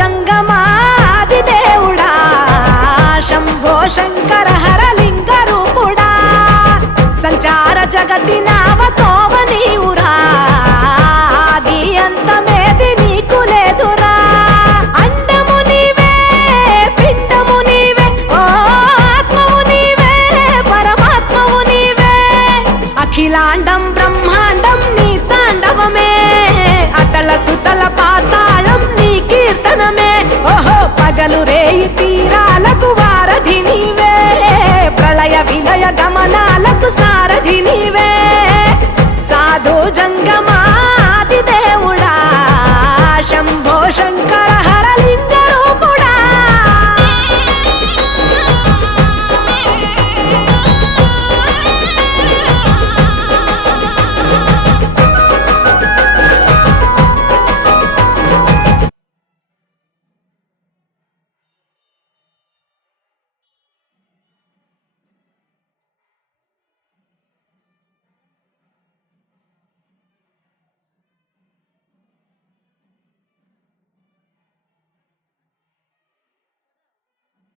జంగమాది దేవుడా శంభో శంకర హరలింగ రూపుడా సంచార జగతి నావతోవ నీవురా ఆది అంతమేది నీకు లేదురా అండము నీవే పిండము నీవే ఓ ఆత్మవు నీవే పరమాత్మవు నీవే అఖిలాండం బ్రహ్మాండం నీ తాండవమే అతల సుతల పాతాళం నీ కీర్తనమే ఓహో పగలు రేయి తీరాలకు వారధి నీవే ప్రళయ విలయ గమనాలకు సారథి నీవే సాధు జంగమా